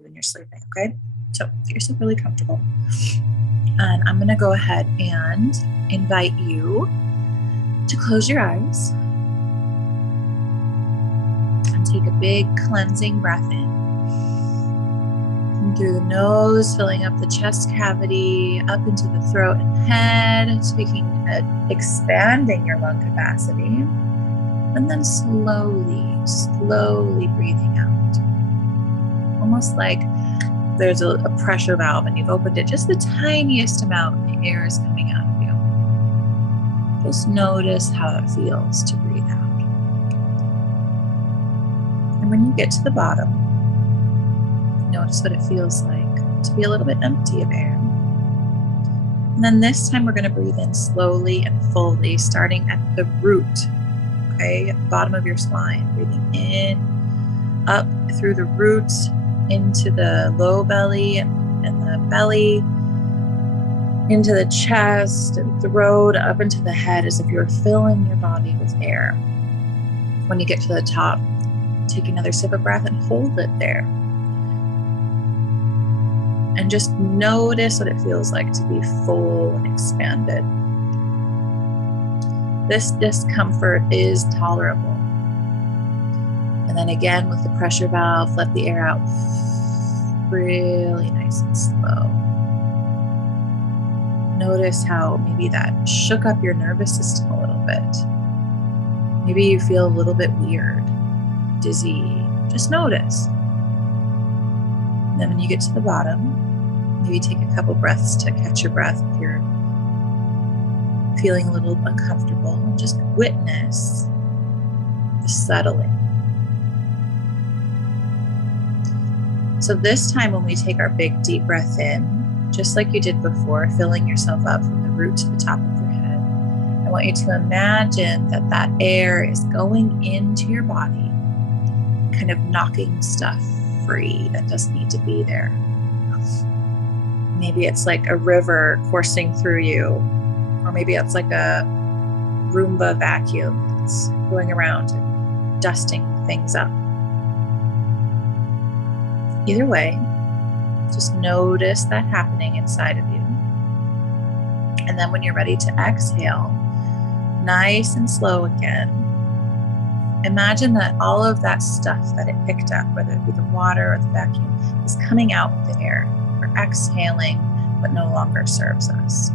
when you're sleeping, okay? So get yourself really comfortable. And I'm going to go ahead and invite you to close your eyes and take a big cleansing breath in. And through the nose, filling up the chest cavity, up into the throat and head, expanding your lung capacity. And then slowly breathing out. Almost like there's a pressure valve and you've opened it just the tiniest amount and the air is coming out of you. Just notice how it feels to breathe out. And when you get to the bottom, notice what it feels like to be a little bit empty of air. And then this time we're going to breathe in slowly and fully, starting at the root, okay, at the bottom of your spine, breathing in, up through the roots, into the low belly and the belly, into the chest and throat, up into the head, as if you're filling your body with air. When you get to the top, take another sip of breath and hold it there. And just notice what it feels like to be full and expanded. This discomfort is tolerable. And then again, with the pressure valve, let the air out really nice and slow. Notice how maybe that shook up your nervous system a little bit. Maybe you feel a little bit weird, dizzy. Just notice. And then when you get to the bottom, maybe take a couple breaths to catch your breath if you're feeling a little uncomfortable, and just witness the settling. So this time when we take our big deep breath in, just like you did before, filling yourself up from the root to the top of your head, I want you to imagine that that air is going into your body, kind of knocking stuff free that doesn't need to be there. Maybe it's like a river coursing through you, or maybe it's like a Roomba vacuum that's going around and dusting things up. Either way, just notice that happening inside of you. And then when you're ready to exhale, nice and slow again, imagine that all of that stuff that it picked up, whether it be the water or the vacuum, is coming out with the air. We're exhaling what no longer serves us.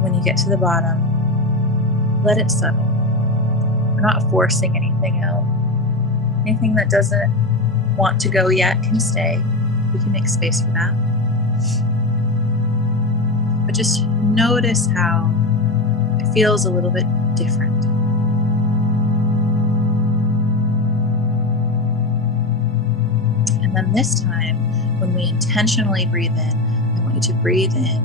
When you get to the bottom, let it settle. We're not forcing anything out. Anything that doesn't want to go yet can stay. We can make space for that. But just notice how it feels a little bit different. And then this time, when we intentionally breathe in, I want you to breathe in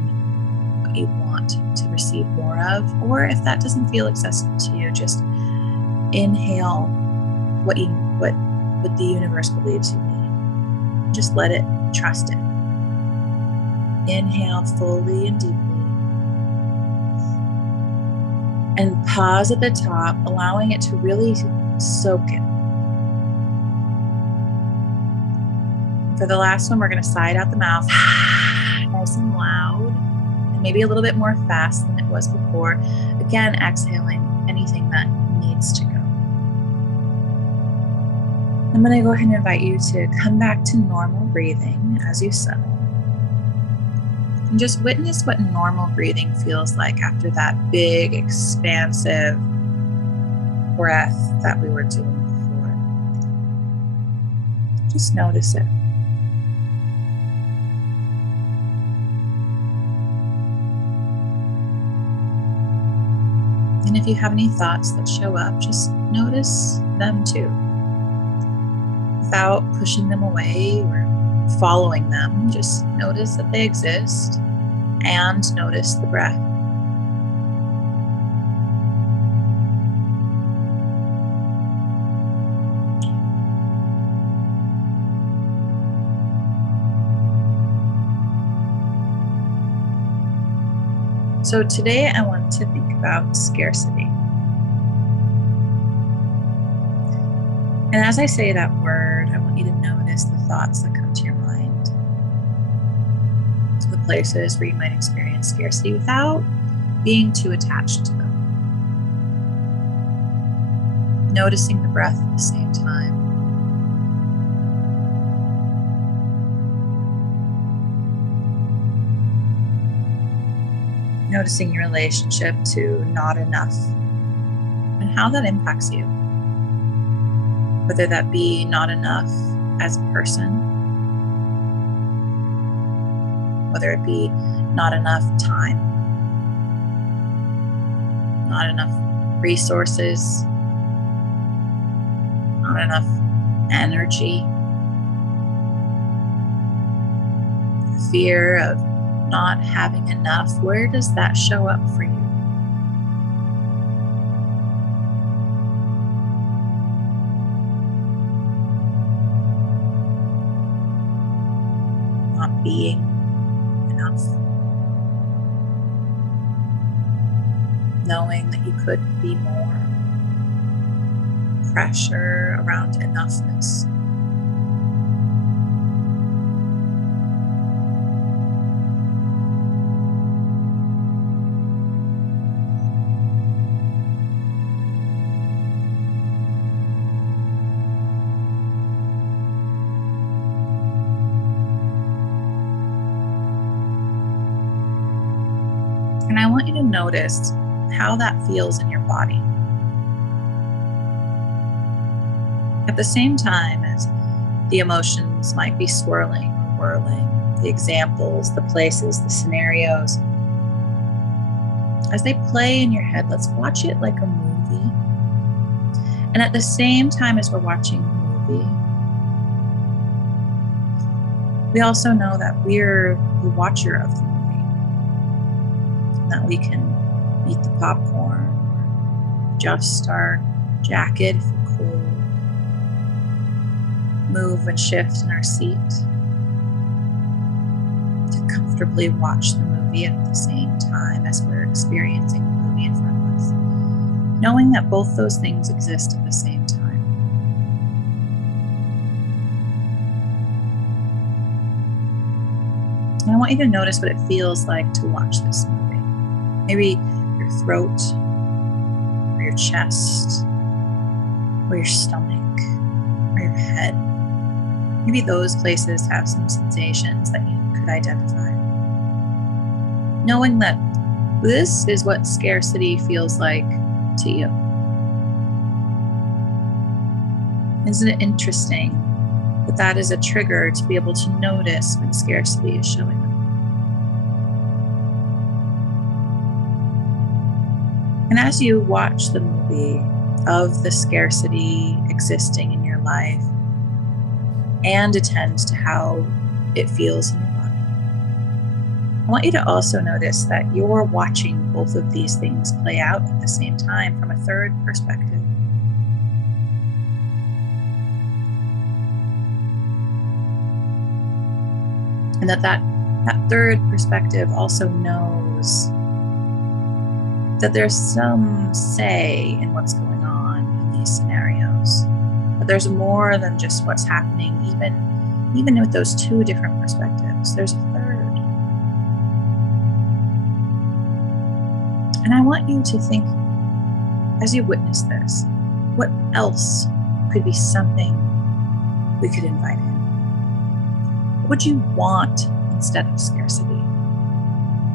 what you want to receive more of, or if that doesn't feel accessible to you, just inhale what the universe believes you need. Just let it, trust it. Inhale fully and deeply. And pause at the top, allowing it to really soak in. For the last one, we're going to sigh out the mouth, nice and loud, and maybe a little bit more fast than it was before. Again, exhaling anything that needs to go. I'm going to go ahead and invite you to come back to normal breathing as you settle. And just witness what normal breathing feels like after that big, expansive breath that we were doing before. Just notice it. And if you have any thoughts that show up, just notice them too. Without pushing them away or following them, just notice that they exist and notice the breath. So today I want to think about scarcity. And as I say that word, I want you to notice the thoughts that come to your mind, to the places where you might experience scarcity without being too attached to them. Noticing the breath at the same time. Noticing your relationship to not enough and how that impacts you. Whether that be not enough as a person, whether it be not enough time, not enough resources, not enough energy, the fear of not having enough. Where does that show up for you? Not being enough. Knowing that you could be more. Pressure around enoughness. And I want you to notice how that feels in your body. At the same time as the emotions might be swirling or whirling, the examples, the places, the scenarios, as they play in your head, let's watch it like a movie. And at the same time as we're watching the movie, we also know that we're the watcher of the movie, and that we can eat the popcorn, or adjust our jacket if we're cold, move and shift in our seat to comfortably watch the movie at the same time as we're experiencing the movie in front of us, knowing that both those things exist at the same time. And I want you to notice what it feels like to watch this movie. Maybe your throat, or your chest, or your stomach, or your head. Maybe those places have some sensations that you could identify. Knowing that this is what scarcity feels like to you. Isn't it interesting that that is a trigger to be able to notice when scarcity is showing up? And as you watch the movie of the scarcity existing in your life and attend to how it feels in your body, I want you to also notice that you're watching both of these things play out at the same time from a third perspective. And that third perspective also knows that there's some say in what's going on in these scenarios. But there's more than just what's happening, even with those two different perspectives. There's a third. And I want you to think, as you witness this, what else could be something we could invite in? What would you want instead of scarcity?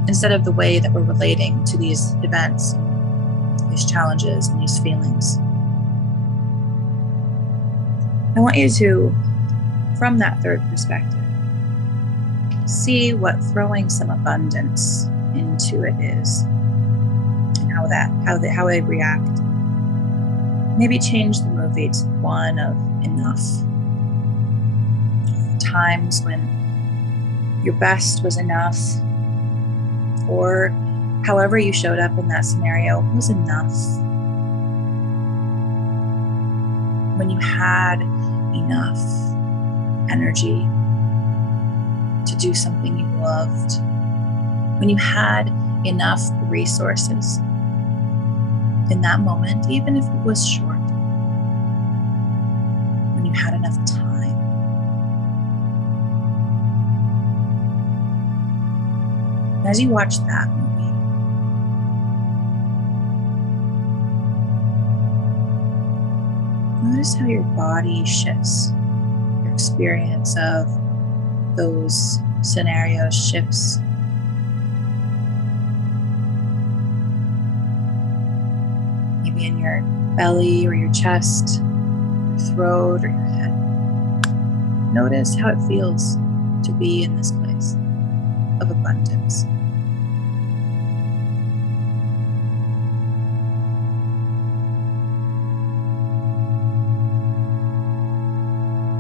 Instead of the way that we're relating to these events, and these challenges, and these feelings. I want you to, from that third perspective, see what throwing some abundance into it is, and how they react. Maybe change the movie to one of enough. Times when your best was enough, or however you showed up in that scenario was enough. When you had enough energy to do something you loved, when you had enough resources in that moment, even if it was short. you had enough time. And as you watch that movie, notice how your body shifts. Your experience of those scenarios shifts. Maybe in your belly or your chest, your throat or your head. Notice how it feels to be in this place of abundance.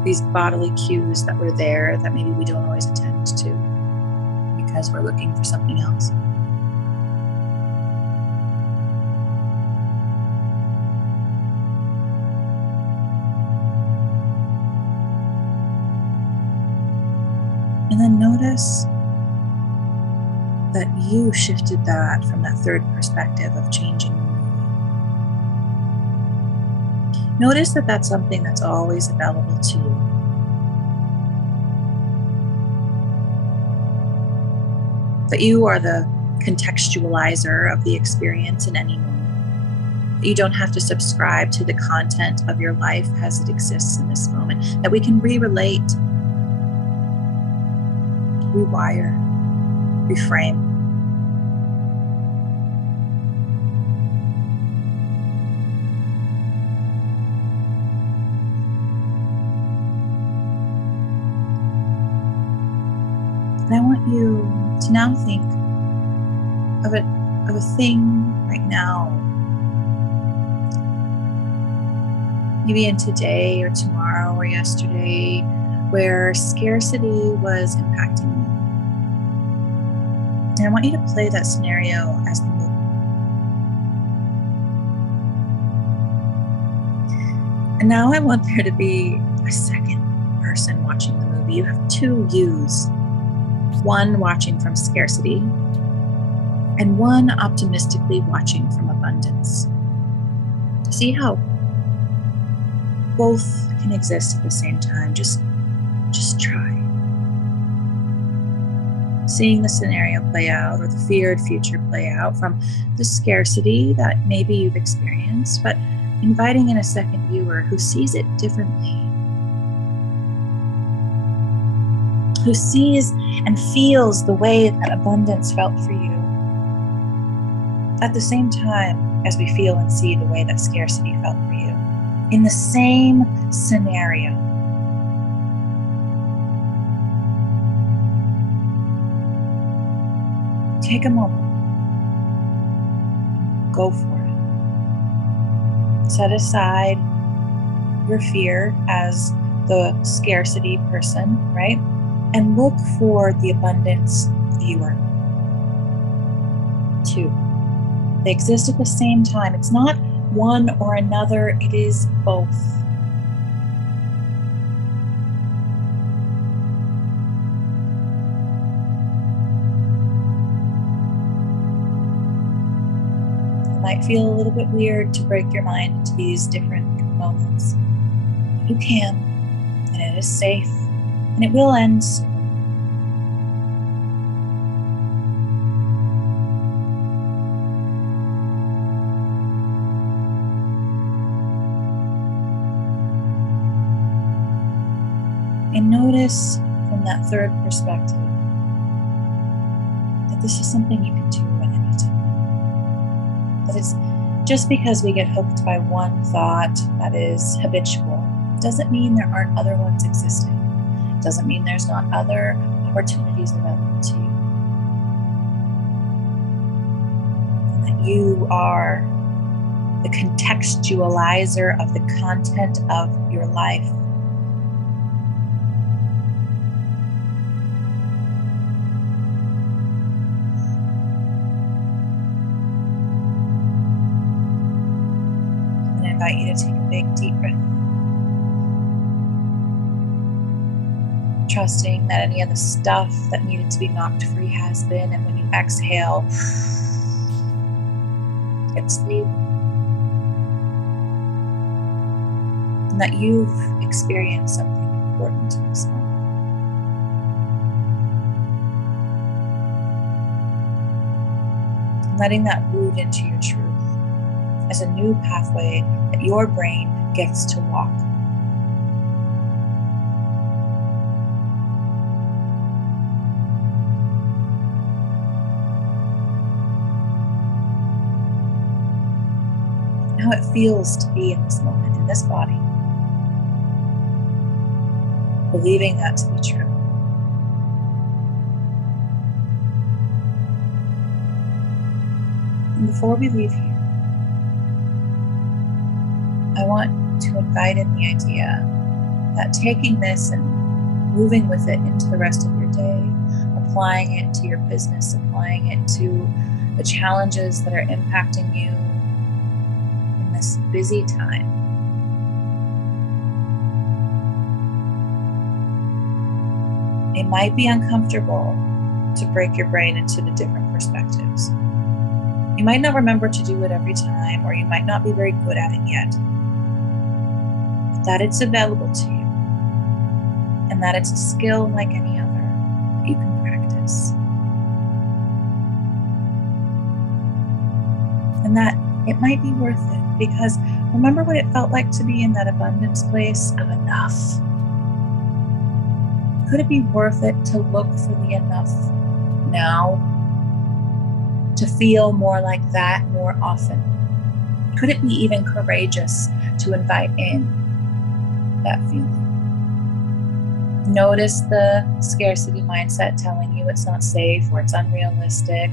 These bodily cues that were there that maybe we don't always attend to because we're looking for something else. And then notice that you shifted that from that third perspective of changing the movie. Notice that that's something that's always available to you. That you are the contextualizer of the experience in any moment. That you don't have to subscribe to the content of your life as it exists in this moment. That we can re-relate, rewire, reframe. And I want you to now think of a thing right now, maybe in today or tomorrow or yesterday, where scarcity was impacting you. And I want you to play that scenario as the movie. And now I want there to be a second person watching the movie. You have two yous. One watching from scarcity and one optimistically watching from abundance. See how both can exist at the same time. Just try. Seeing the scenario play out or the feared future play out from the scarcity that maybe you've experienced, but inviting in a second viewer who sees it differently, who sees and feels the way that abundance felt for you at the same time as we feel and see the way that scarcity felt for you in the same scenario. Take a moment. Go for it. Set aside your fear as the scarcity person, right? And look for the abundance viewer. Two. They exist at the same time. It's not one or another, it is both. It might feel a little bit weird to break your mind into these different components. You can, and it is safe. And it will end soon. And notice from that third perspective that this is something you can do at any time. That it's just because we get hooked by one thought that is habitual doesn't mean there aren't other ones existing. Doesn't mean there's not other opportunities available to you. And that you are the contextualizer of the content of your life. And I invite you to take a big, deep breath. Trusting that any of the stuff that needed to be knocked free has been, and when you exhale, it's leaving. and that you've experienced something important in this moment. Letting that root into your truth as a new pathway that your brain gets to walk. How it feels to be in this moment, in this body, believing that to be true. And before we leave here, I want to invite in the idea that taking this and moving with it into the rest of your day, applying it to your business, applying it to the challenges that are impacting you in this busy time, it might be uncomfortable to break your brain into the different perspectives. You might not remember to do it every time, or you might not be very good at it yet. But that it's available to you, and that it's a skill like any other that you can practice. And that it might be worth it, because remember what it felt like to be in that abundance place of enough. Could it be worth it to look for the enough now? To feel more like that more often? Could it be even courageous to invite in that feeling? Notice the scarcity mindset telling you it's not safe or it's unrealistic,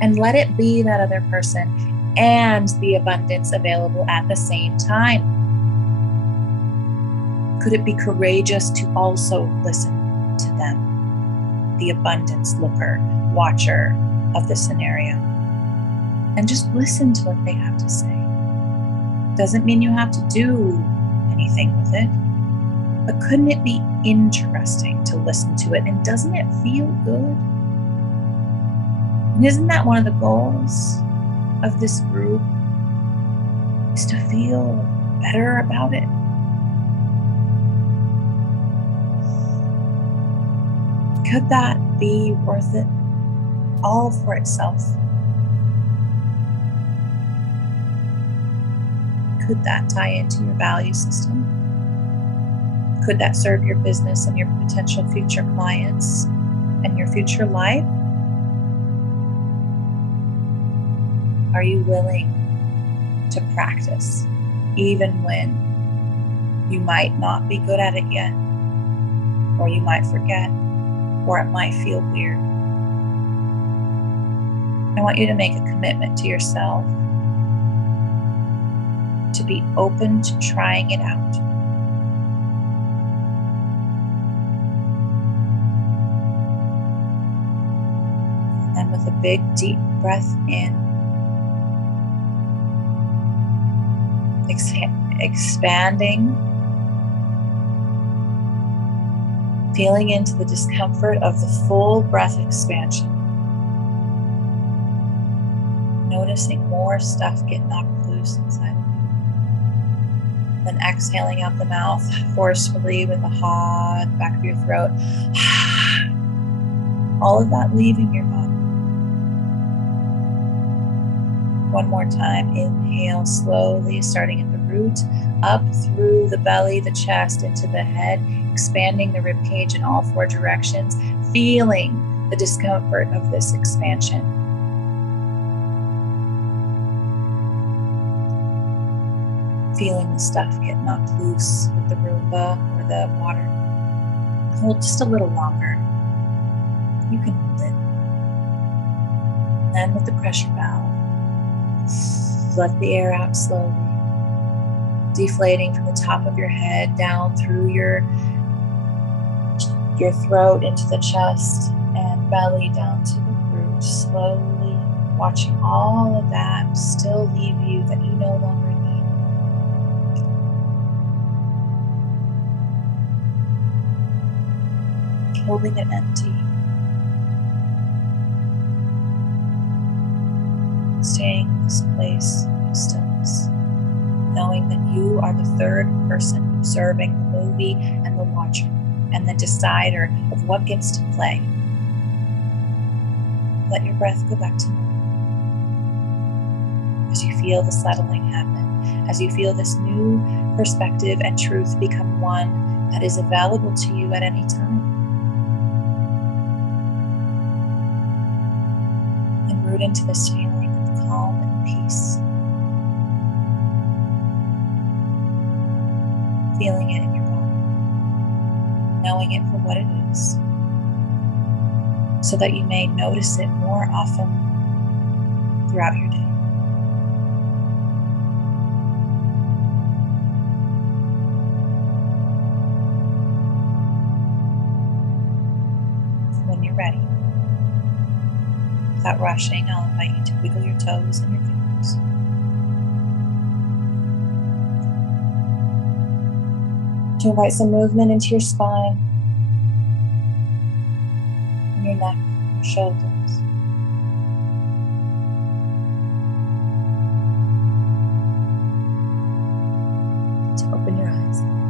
and let it be that other person and the abundance available at the same time. Could it be courageous to also listen to them, the abundance looker, watcher of the scenario, and just listen to what they have to say? Doesn't mean you have to do anything with it, but couldn't it be interesting to listen to it? And doesn't it feel good? And isn't that one of the goals of this group, is to feel better about it? Could that be worth it all for itself? Could that tie into your value system? Could that serve your business and your potential future clients and your future life? Are you willing to practice even when you might not be good at it yet, or you might forget, or it might feel weird? I want you to make a commitment to yourself to be open to trying it out. And then with a big, deep breath in, expanding, feeling into the discomfort of the full breath expansion. Noticing more stuff get knocked loose inside of you. Then exhaling out the mouth forcefully with a ha at the back of your throat. All of that leaving your body. One more time. Inhale slowly, starting at the root, up through the belly, the chest, into the head, expanding the rib cage in all four directions, feeling the discomfort of this expansion. Feeling the stuff get knocked loose with the Roomba or the water. Hold just a little longer. You can hold it. And then with the pressure valve, let the air out slowly, deflating from the top of your head down through your throat into the chest and belly down to the root, slowly watching all of that still leave you that you no longer need. Holding it empty. Staying in this place of stillness, knowing knowing that you are the third person observing the movie and the watcher and the decider of what gets to play. Let your breath go back to normal as you feel the settling happen, as you feel this new perspective and truth become one that is available to you at any time. And root into this feeling of calm and peace. Feeling it in your body, knowing it for what it is, so that you may notice it more often throughout your day. When you're ready, without rushing, I'll invite you to wiggle your toes and your fingers. To invite some movement into your spine, and your neck, your shoulders. To open your eyes.